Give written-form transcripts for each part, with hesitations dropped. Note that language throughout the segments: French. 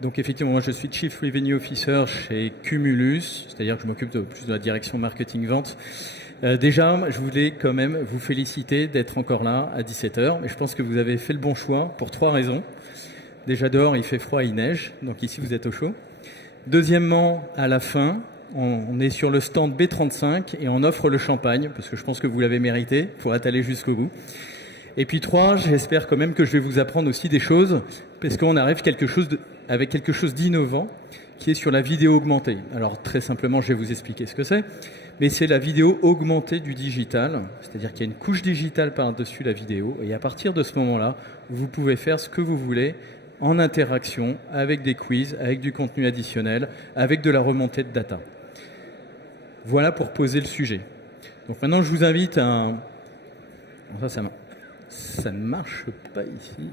Donc effectivement, moi je suis Chief Revenue Officer chez Cumulus, c'est-à-dire que je m'occupe plus de la direction marketing-vente. Déjà, je voulais quand même vous féliciter d'être encore là à 17h, mais je pense que vous avez fait le bon choix pour 3 raisons. Déjà dehors, il fait froid, il neige, donc ici vous êtes au chaud. Deuxièmement, à la fin, on est sur le stand B35 et on offre le champagne, parce que je pense que vous l'avez mérité, il faudra aller jusqu'au bout. Et puis 3, j'espère quand même que je vais vous apprendre aussi des choses, parce qu'on arrive avec quelque chose d'innovant, qui est sur la vidéo augmentée. Alors très simplement, je vais vous expliquer ce que c'est, mais c'est la vidéo augmentée du digital, c'est-à-dire qu'il y a une couche digitale par-dessus la vidéo, et à partir de ce moment-là, vous pouvez faire ce que vous voulez en interaction, avec des quiz, avec du contenu additionnel, avec de la remontée de data. Voilà pour poser le sujet. Donc maintenant, je vous invite à... Ça ne marche pas ici.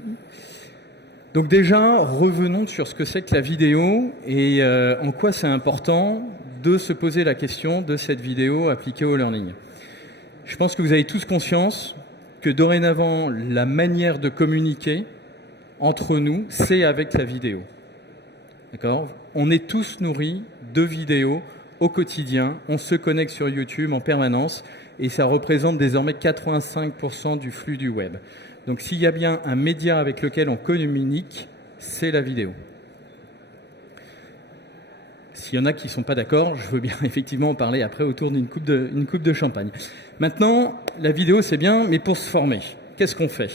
Donc déjà, revenons sur ce que c'est que la vidéo et en quoi c'est important de se poser la question de cette vidéo appliquée au learning. Je pense que vous avez tous conscience que dorénavant, la manière de communiquer entre nous, c'est avec la vidéo. D'accord ? On est tous nourris de vidéos au quotidien. On se connecte sur YouTube en permanence et ça représente désormais 85% du flux du web. Donc s'il y a bien un média avec lequel on communique, c'est la vidéo. S'il y en a qui ne sont pas d'accord, je veux bien effectivement en parler après autour d'une coupe de champagne. Maintenant, la vidéo c'est bien, mais pour se former, qu'est-ce qu'on fait ?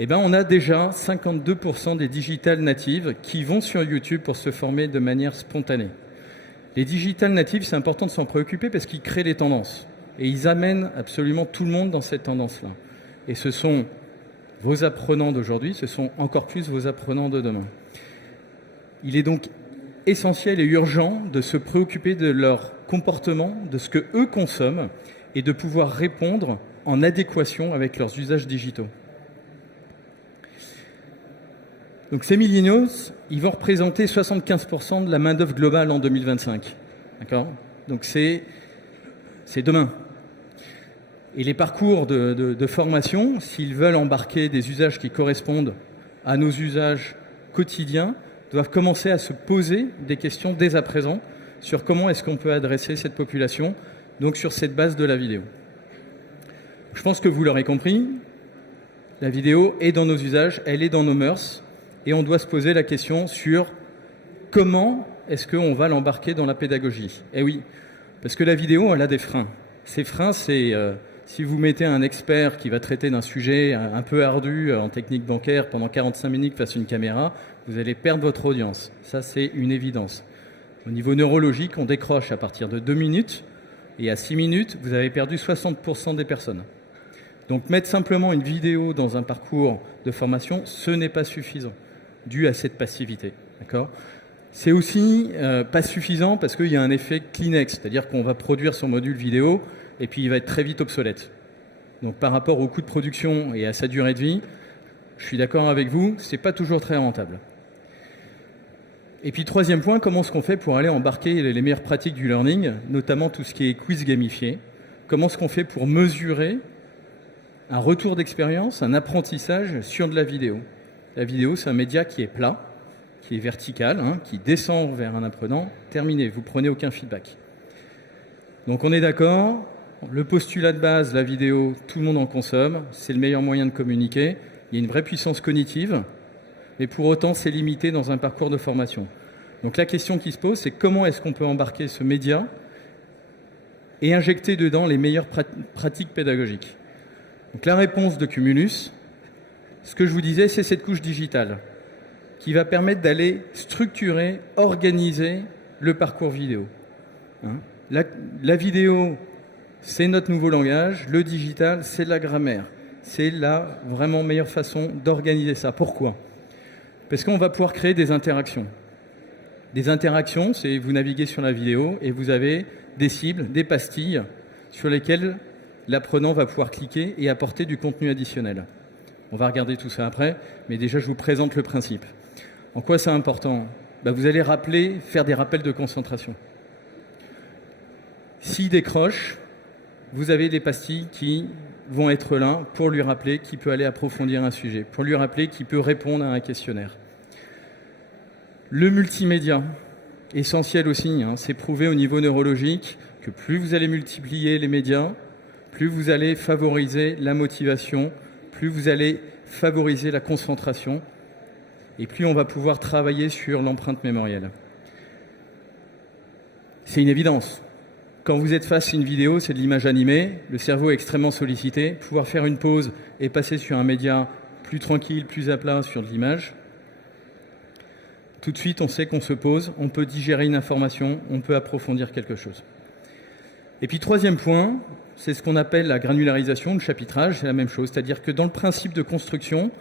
Eh bien, on a déjà 52% des digital natives qui vont sur YouTube pour se former de manière spontanée. Les digital natives, c'est important de s'en préoccuper parce qu'ils créent les tendances. Et ils amènent absolument tout le monde dans cette tendance-là. Et ce sont vos apprenants d'aujourd'hui, ce sont encore plus vos apprenants de demain. Il est donc essentiel et urgent de se préoccuper de leur comportement, de ce que eux consomment et de pouvoir répondre en adéquation avec leurs usages digitaux. Donc ces millennials, ils vont représenter 75% de la main-d'œuvre globale en 2025. D'accord ? Donc c'est demain. Et les parcours de formation, s'ils veulent embarquer des usages qui correspondent à nos usages quotidiens, doivent commencer à se poser des questions dès à présent sur comment est-ce qu'on peut adresser cette population, donc sur cette base de la vidéo. Je pense que vous l'aurez compris, la vidéo est dans nos usages, elle est dans nos mœurs, et on doit se poser la question sur comment est-ce qu'on va l'embarquer dans la pédagogie. Eh oui, parce que la vidéo, elle a des freins. Ces freins, c'est si vous mettez un expert qui va traiter d'un sujet un peu ardu en technique bancaire pendant 45 minutes face à une caméra, vous allez perdre votre audience. Ça, c'est une évidence. Au niveau neurologique, on décroche à partir de 2 minutes, et à 6 minutes, vous avez perdu 60% des personnes. Donc mettre simplement une vidéo dans un parcours de formation, ce n'est pas suffisant, dû à cette passivité. D'accord ? C'est aussi pas suffisant parce qu'il y a un effet Kleenex, c'est-à-dire qu'on va produire son module vidéo et puis il va être très vite obsolète. Donc par rapport au coût de production et à sa durée de vie, je suis d'accord avec vous, c'est pas toujours très rentable. Et puis troisième point, comment est-ce qu'on fait pour aller embarquer les meilleures pratiques du learning, notamment tout ce qui est quiz gamifié ? Comment est-ce qu'on fait pour mesurer un retour d'expérience, un apprentissage sur de la vidéo ? La vidéo, c'est un média qui est plat, qui est vertical, qui descend vers un apprenant. Terminé, vous prenez aucun feedback. Donc on est d'accord, le postulat de base, la vidéo, tout le monde en consomme, c'est le meilleur moyen de communiquer. Il y a une vraie puissance cognitive, mais pour autant, c'est limité dans un parcours de formation. Donc la question qui se pose, c'est comment est-ce qu'on peut embarquer ce média et injecter dedans les meilleures pratiques pédagogiques. Donc la réponse de Cumulus, ce que je vous disais, c'est cette couche digitale qui va permettre d'aller structurer, organiser le parcours vidéo. La vidéo, c'est notre nouveau langage. Le digital, c'est la grammaire. C'est la vraiment meilleure façon d'organiser ça. Pourquoi ? Parce qu'on va pouvoir créer des interactions. Des interactions, c'est vous naviguez sur la vidéo et vous avez des cibles, des pastilles sur lesquelles l'apprenant va pouvoir cliquer et apporter du contenu additionnel. On va regarder tout ça après, mais déjà je vous présente le principe. En quoi c'est important ? Vous allez faire des rappels de concentration. S'il décroche, vous avez des pastilles qui vont être là pour lui rappeler qu'il peut aller approfondir un sujet, pour lui rappeler qu'il peut répondre à un questionnaire. Le multimédia, essentiel aussi, hein, c'est prouvé au niveau neurologique que plus vous allez multiplier les médias, plus vous allez favoriser la motivation, plus vous allez favoriser la concentration, et plus on va pouvoir travailler sur l'empreinte mémorielle. C'est une évidence. Quand vous êtes face à une vidéo, c'est de l'image animée, le cerveau est extrêmement sollicité. Pouvoir faire une pause et passer sur un média plus tranquille, plus à plat sur de l'image, tout de suite on sait qu'on se pose, on peut digérer une information, on peut approfondir quelque chose. Et puis troisième point, c'est ce qu'on appelle la granularisation, le chapitrage, c'est la même chose. C'est-à-dire que dans le principe de construction,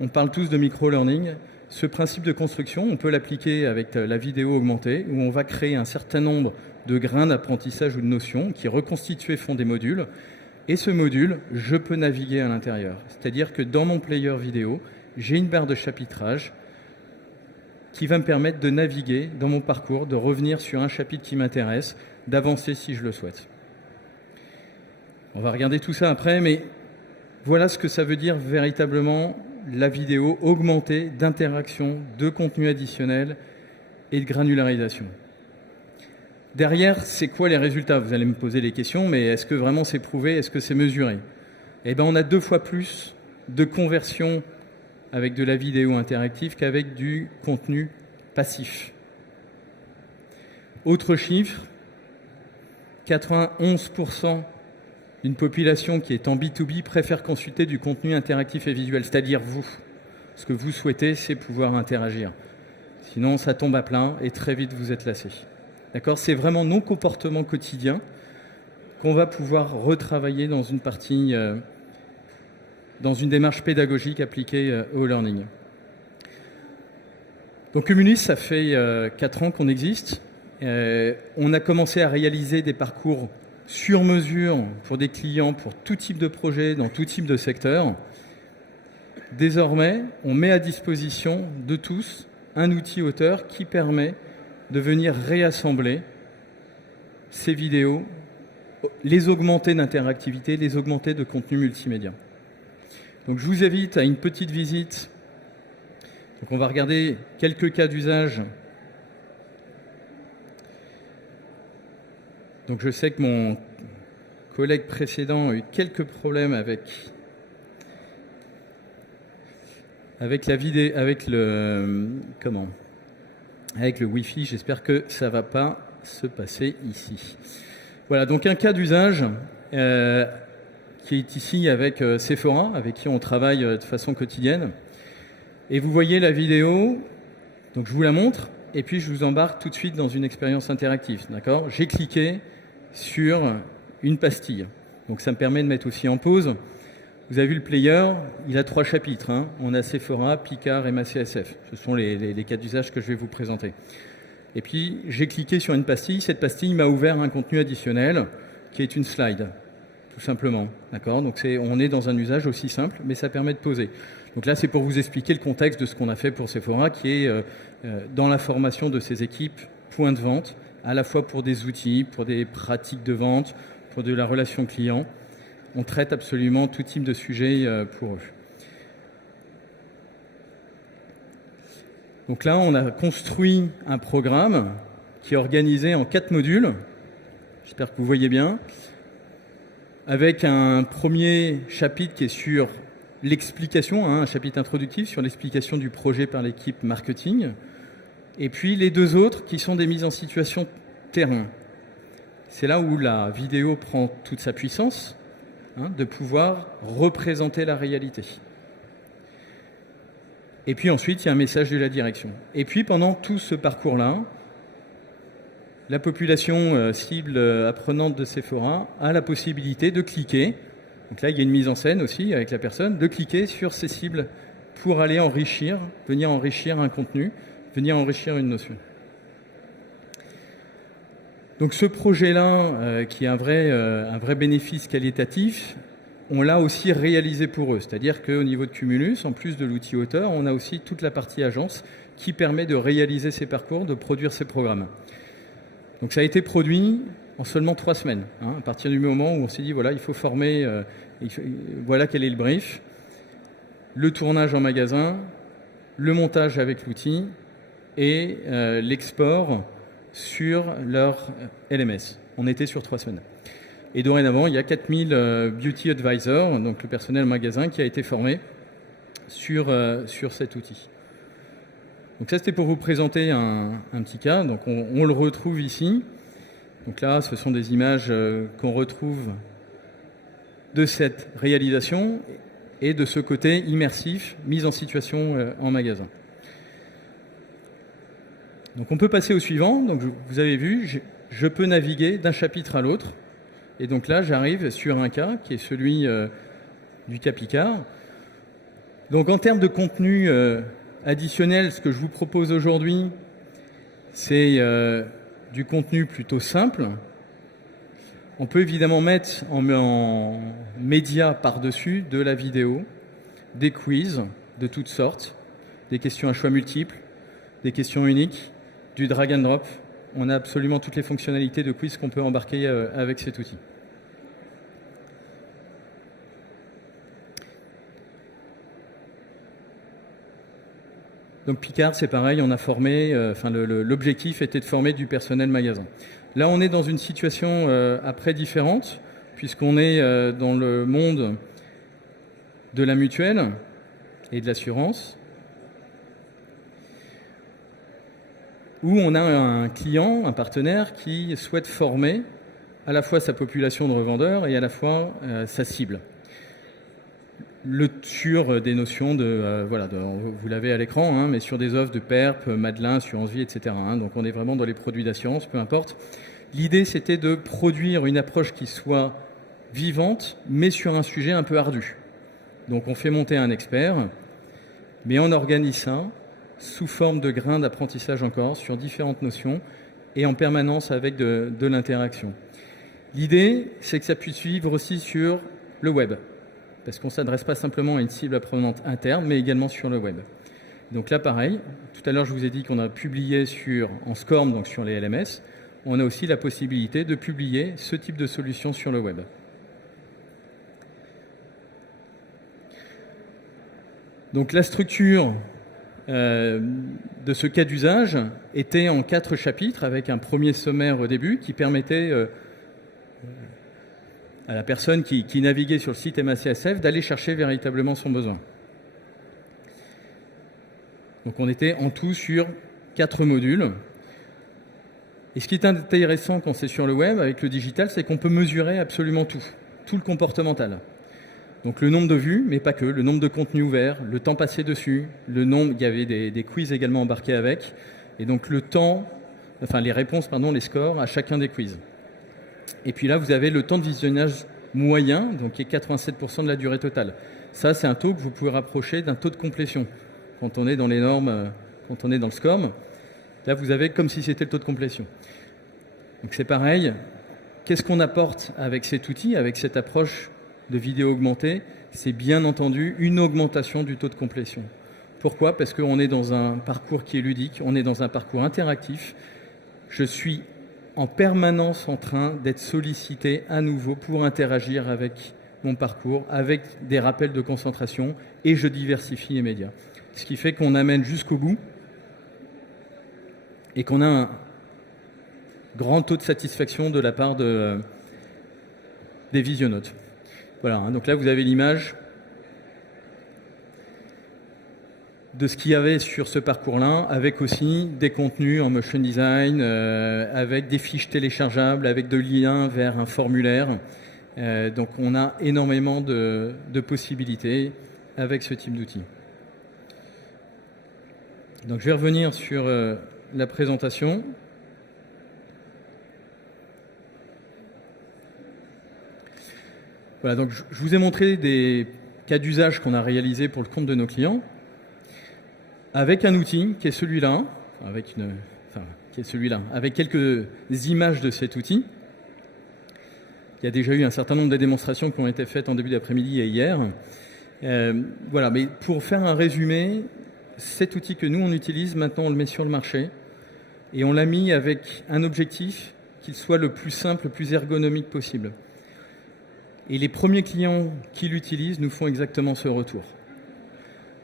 on parle tous de micro-learning, ce principe de construction, on peut l'appliquer avec la vidéo augmentée, où on va créer un certain nombre de grains d'apprentissage ou de notions qui reconstitués font des modules. Et ce module, je peux naviguer à l'intérieur. C'est-à-dire que dans mon player vidéo, j'ai une barre de chapitrage qui va me permettre de naviguer dans mon parcours, de revenir sur un chapitre qui m'intéresse, d'avancer si je le souhaite. On va regarder tout ça après, mais voilà ce que ça veut dire véritablement la vidéo augmentée d'interaction, de contenu additionnel et de granularisation. Derrière, c'est quoi les résultats? Vous allez me poser les questions, mais est-ce que vraiment c'est prouvé? Est-ce que c'est mesuré? Eh bien, on a 2 fois plus de conversion avec de la vidéo interactive qu'avec du contenu passif. Autre chiffre, 91% d'une population qui est en B2B préfère consulter du contenu interactif et visuel, c'est-à-dire vous. Ce que vous souhaitez, c'est pouvoir interagir. Sinon, ça tombe à plein et très vite, vous êtes lassé. D'accord ? C'est vraiment nos comportements quotidiens qu'on va pouvoir retravailler dans une partie, dans une démarche pédagogique appliquée au learning. Donc Cumulus, ça fait 4 ans qu'on existe. On a commencé à réaliser des parcours sur mesure pour des clients, pour tout type de projet, dans tout type de secteur. Désormais, on met à disposition de tous un outil auteur qui permet de venir réassembler ces vidéos, les augmenter d'interactivité, les augmenter de contenu multimédia. Donc je vous invite à une petite visite. Donc on va regarder quelques cas d'usage. Donc je sais que mon collègue précédent a eu quelques problèmes avec la vidéo, avec le Wi-Fi. J'espère que ça ne va pas se passer ici. Voilà, donc un cas d'usage qui est ici avec Sephora, avec qui on travaille de façon quotidienne. Et vous voyez la vidéo, donc je vous la montre, et puis je vous embarque tout de suite dans une expérience interactive. D'accord ? J'ai cliqué sur une pastille. Donc ça me permet de mettre aussi en pause. Vous avez vu le player, il a 3 chapitres. Hein. On a Sephora, Picard et MACSF. Ce sont les cas d'usage que je vais vous présenter. Et puis j'ai cliqué sur une pastille. Cette pastille m'a ouvert un contenu additionnel qui est une slide, tout simplement. D'accord ? Donc on est dans un usage aussi simple, mais ça permet de poser. Donc là, c'est pour vous expliquer le contexte de ce qu'on a fait pour Sephora, qui est dans la formation de ces équipes points de vente, à la fois pour des outils, pour des pratiques de vente, pour de la relation client. On traite absolument tout type de sujet pour eux. Donc là, on a construit un programme qui est organisé en 4 modules. J'espère que vous voyez bien. Avec un premier chapitre qui est sur l'explication, un chapitre introductif sur l'explication du projet par l'équipe marketing. Et puis les 2 autres qui sont des mises en situation terrain. C'est là où la vidéo prend toute sa puissance, de pouvoir représenter la réalité. Et puis ensuite, il y a un message de la direction. Et puis pendant tout ce parcours-là, la population cible apprenante de Sephora a la possibilité de cliquer. Donc là, il y a une mise en scène aussi avec la personne, de cliquer sur ces cibles pour aller enrichir, venir enrichir un contenu, venir enrichir une notion. Donc ce projet-là, qui est un vrai bénéfice qualitatif, on l'a aussi réalisé pour eux. C'est-à-dire qu'au niveau de Cumulus, en plus de l'outil auteur, on a aussi toute la partie agence qui permet de réaliser ces parcours, de produire ces programmes. Donc ça a été produit en seulement 3 semaines, à partir du moment où on s'est dit, voilà, il faut former, voilà quel est le brief, le tournage en magasin, le montage avec l'outil, et l'export sur leur LMS. On était sur 3 semaines. Et dorénavant, il y a 4000 Beauty Advisors, donc le personnel magasin, qui a été formé sur cet outil. Donc ça, c'était pour vous présenter un petit cas. Donc on le retrouve ici. Donc là, ce sont des images qu'on retrouve de cette réalisation et de ce côté immersif, mise en situation en magasin. Donc on peut passer au suivant. Donc vous avez vu, je peux naviguer d'un chapitre à l'autre. Et donc là, j'arrive sur un cas qui est celui du cas Picard. Donc en termes de contenu additionnel, ce que je vous propose aujourd'hui, c'est du contenu plutôt simple. On peut évidemment mettre en média par-dessus de la vidéo, des quiz de toutes sortes, des questions à choix multiples, des questions uniques, du drag and drop. On a absolument toutes les fonctionnalités de quiz qu'on peut embarquer avec cet outil. Donc Picard, c'est pareil, on a formé, l'objectif était de former du personnel magasin. Là, on est dans une situation après différente, puisqu'on est dans le monde de la mutuelle et de l'assurance, où on a un client, un partenaire qui souhaite former à la fois sa population de revendeurs et à la fois sa cible. Sur des notions vous l'avez à l'écran, mais sur des offres de PERP, Madelin, Assurance Vie, etc. Donc on est vraiment dans les produits d'assurance, peu importe. L'idée, c'était de produire une approche qui soit vivante, mais sur un sujet un peu ardu. Donc on fait monter un expert, mais on organise ça sous forme de grains d'apprentissage encore, sur différentes notions, et en permanence avec de l'interaction. L'idée, c'est que ça puisse vivre aussi sur le web, parce qu'on ne s'adresse pas simplement à une cible apprenante interne, mais également sur le web. Donc là, pareil, tout à l'heure, je vous ai dit qu'on a publié en SCORM, donc sur les LMS. On a aussi la possibilité de publier ce type de solution sur le web. Donc la structure de ce cas d'usage était en 4 chapitres, avec un premier sommaire au début qui permettait à la personne qui naviguait sur le site MACSF d'aller chercher véritablement son besoin. Donc on était en tout sur 4 modules. Et ce qui est intéressant quand c'est sur le web, avec le digital, c'est qu'on peut mesurer absolument tout le comportemental. Donc le nombre de vues, mais pas que, le nombre de contenus ouverts, le temps passé dessus, il y avait des quiz également embarqués avec, et donc les réponses, les scores à chacun des quiz. Et puis là, vous avez le temps de visionnage moyen, donc qui est 87% de la durée totale. Ça, c'est un taux que vous pouvez rapprocher d'un taux de complétion. Quand on est dans les normes, quand on est dans le SCORM, là, vous avez comme si c'était le taux de complétion. Donc c'est pareil. Qu'est-ce qu'on apporte avec cet outil, avec cette approche de vidéo augmentée? C'est bien entendu une augmentation du taux de complétion. Pourquoi? Parce qu'on est dans un parcours qui est ludique, on est dans un parcours interactif. Je suis en permanence en train d'être sollicité à nouveau pour interagir avec mon parcours, avec des rappels de concentration, et je diversifie les médias. Ce qui fait qu'on amène jusqu'au bout et qu'on a un grand taux de satisfaction de la part des visionnautes. Voilà, donc là vous avez l'image de ce qu'il y avait sur ce parcours-là, avec aussi des contenus en motion design, avec des fiches téléchargeables, avec des liens vers un formulaire. Donc on a énormément de possibilités avec ce type d'outil. Donc je vais revenir sur la présentation. Voilà, donc je vous ai montré des cas d'usage qu'on a réalisés pour le compte de nos clients, avec un outil qui est celui-là, avec quelques images de cet outil. Il y a déjà eu un certain nombre de démonstrations qui ont été faites en début d'après-midi et hier. Voilà, mais pour faire un résumé, cet outil que nous on utilise, maintenant on le met sur le marché et on l'a mis avec un objectif qu'il soit le plus simple, le plus ergonomique possible. Et les premiers clients qui l'utilisent nous font exactement ce retour.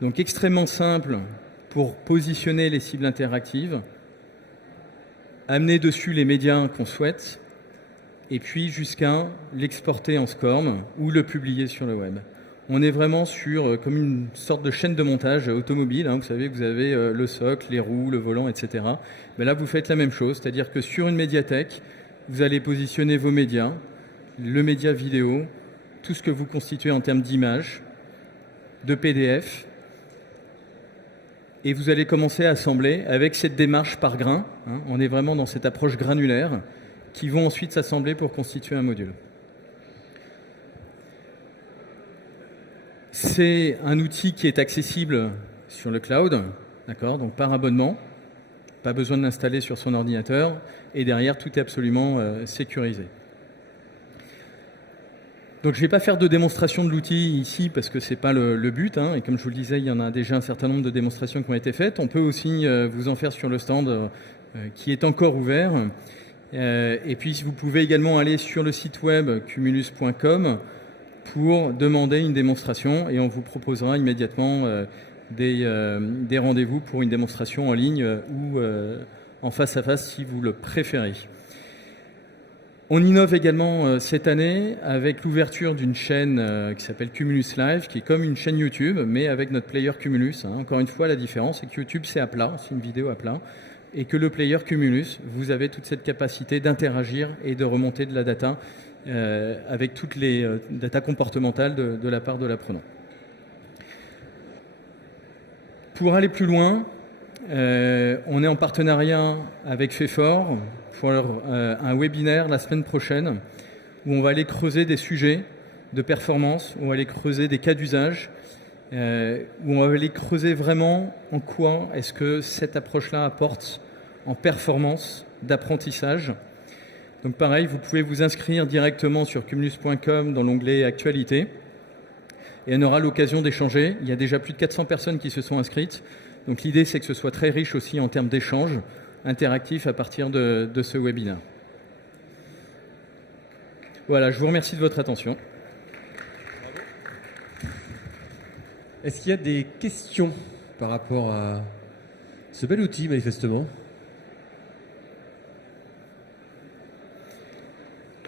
Donc extrêmement simple pour positionner les cibles interactives, amener dessus les médias qu'on souhaite, et puis jusqu'à l'exporter en SCORM ou le publier sur le web. On est vraiment sur comme une sorte de chaîne de montage automobile. Vous savez, vous avez le socle, les roues, le volant, etc. Mais là, vous faites la même chose, c'est-à-dire que sur une médiathèque, vous allez positionner vos médias, le média vidéo, tout ce que vous constituez en termes d'images, de PDF, et vous allez commencer à assembler avec cette démarche par grain. On est vraiment dans cette approche granulaire qui vont ensuite s'assembler pour constituer un module. C'est un outil qui est accessible sur le cloud, d'accord, donc par abonnement, pas besoin de l'installer sur son ordinateur, et derrière tout est absolument sécurisé. Donc je ne vais pas faire de démonstration de l'outil ici parce que ce n'est pas le but, et comme je vous le disais, il y en a déjà un certain nombre de démonstrations qui ont été faites. On peut aussi vous en faire sur le stand qui est encore ouvert. Et puis vous pouvez également aller sur le site web cumulus.com pour demander une démonstration et on vous proposera immédiatement des rendez-vous pour une démonstration en ligne ou en face à face si vous le préférez. On innove également cette année avec l'ouverture d'une chaîne qui s'appelle Cumulus Live, qui est comme une chaîne YouTube, mais avec notre player Cumulus. Encore une fois, la différence, c'est que YouTube, c'est à plat, c'est une vidéo à plat, et que le player Cumulus, vous avez toute cette capacité d'interagir et de remonter de la data avec toutes les data comportementales de la part de l'apprenant. Pour aller plus loin, on est en partenariat avec FEFOR pour un webinaire la semaine prochaine où on va aller creuser des sujets de performance, où on va aller creuser des cas d'usage, où on va aller creuser vraiment en quoi est-ce que cette approche-là apporte en performance d'apprentissage. Donc pareil, vous pouvez vous inscrire directement sur cumulus.com dans l'onglet Actualité et on aura l'occasion d'échanger. Il y a déjà plus de 400 personnes qui se sont inscrites. Donc l'idée, c'est que ce soit très riche aussi en termes d'échanges interactifs à partir de ce webinaire. Voilà, je vous remercie de votre attention. Est-ce qu'il y a des questions par rapport à ce bel outil, manifestement?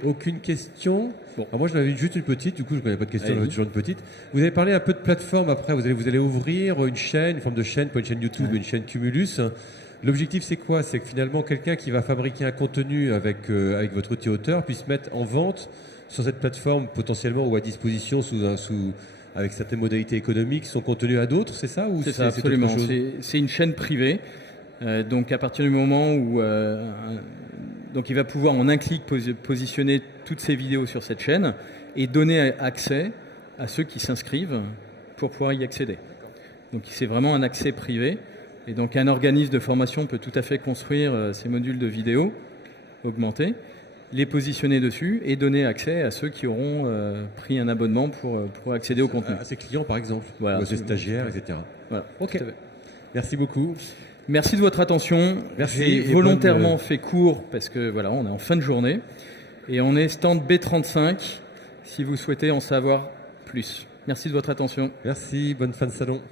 Aucune question. Bon, alors moi je n'avais juste une petite, du coup je ne connais pas de question, j'avais toujours une petite. Vous avez parlé un peu de plateforme après, vous allez ouvrir une chaîne, une forme de chaîne, pas une chaîne YouTube, mais une chaîne Cumulus. L'objectif c'est quoi? C'est que finalement quelqu'un qui va fabriquer un contenu avec votre outil auteur puisse mettre en vente sur cette plateforme potentiellement ou à disposition avec certaines modalités économiques son contenu à d'autres, c'est ça? C'est ça, absolument. C'est une chaîne privée. Donc à partir du moment où donc il va pouvoir en un clic positionner toutes ses vidéos sur cette chaîne et donner accès à ceux qui s'inscrivent pour pouvoir y accéder. Donc c'est vraiment un accès privé. Et donc un organisme de formation peut tout à fait construire ces modules de vidéo augmentés, les positionner dessus et donner accès à ceux qui auront pris un abonnement pour accéder au contenu. À ses clients par exemple, voilà, ou à ses stagiaires, etc. Voilà, ok. Merci beaucoup. Merci de votre attention. J'ai volontairement fait court parce que voilà, on est en fin de journée et on est stand B35 si vous souhaitez en savoir plus. Merci de votre attention. Merci, bonne fin de salon.